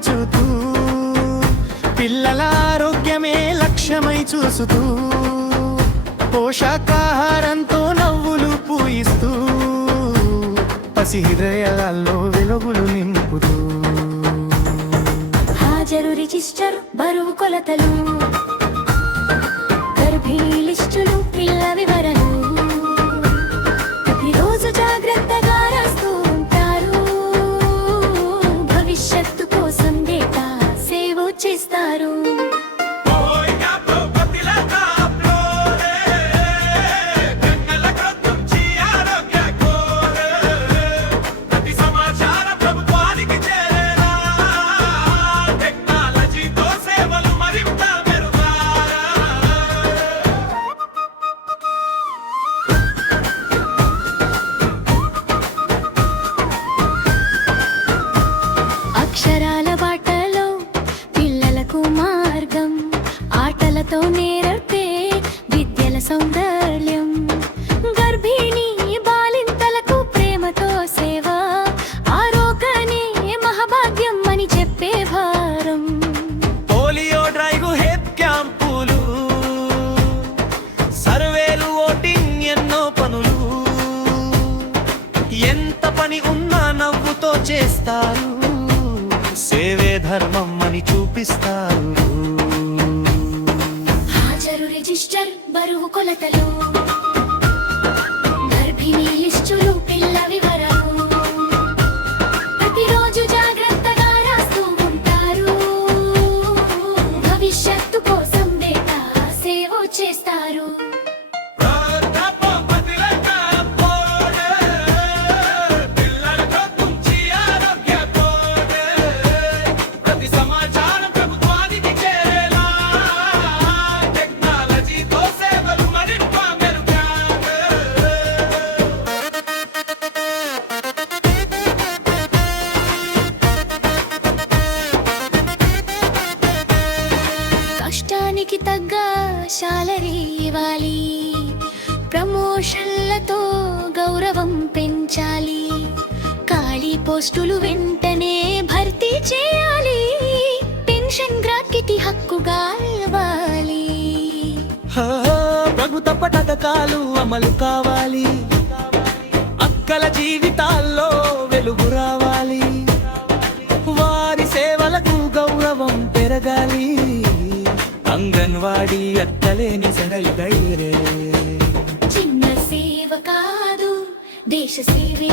పంచుతూ పిల్లల ఆరోగ్యమే లక్ష్యమై చూసుతూ పోషకాహారంతో నవ్వులు పూయిస్తూ పసి హృదయాల్లో వెలుగులు నింపుతూ హాజరు రిజిస్టర్ బరువు కొలతలు గర్భిణీ లిస్టులు పిల్ల వివరలు ప్రతిరోజు జాగ్రత్తగా రాస్తూ ఉంటారు భవిష్యత్తు కోసం డేటా సేవ్ చేస్తారు అక్షరాల బాటలో పిల్లలకు మార్గం ఆటలతో నేర్పే విద్యల సౌందర్యం గర్భిణీ బాలింతలకు ప్రేమతో సేవ ఆరోగ్యమే మహాభాగ్యం అని చెప్పే భారం పోలియో డ్రైవ్ హెల్త్ క్యాంపులు సర్వేలు ఓటింగ్ ఎన్నో పనులు ఎంత పని ఉన్నా నవ్వుతో చేస్తారు సేవే ధర్మం అని చూపిస్తారు హాజరు రిజిస్టర్ బరువు కొలతలు గర్భిణీ లిస్టులు పిల్ల వివరాలు ప్రతిరోజు జాగ్రత్తగా రాస్తూ ఉంటారు భవిష్యత్తు కోసం డేటా సేవ్ చేస్తారు కష్టానికి తగ్గ శాలరీ ఇవ్వాలి ప్రమోషన్లతో గౌరవం పెంచాలి ఖాళీ పోస్టులు వెంటనే భర్తీ చేయాలి పెన్షన్ గ్రాట్యుటీ హక్కుగా ఇవ్వాలి ప్రభుత్వ పథకాలు అమలు కావాలి అక్కల జీవితాల్లో వెలుగు రావాలి వారి సేవలకు గౌరవం పెరగాలి అంగన్వాడీ అక్కలేని సరళ చిన్న సేవ కాదు దేశ సేవే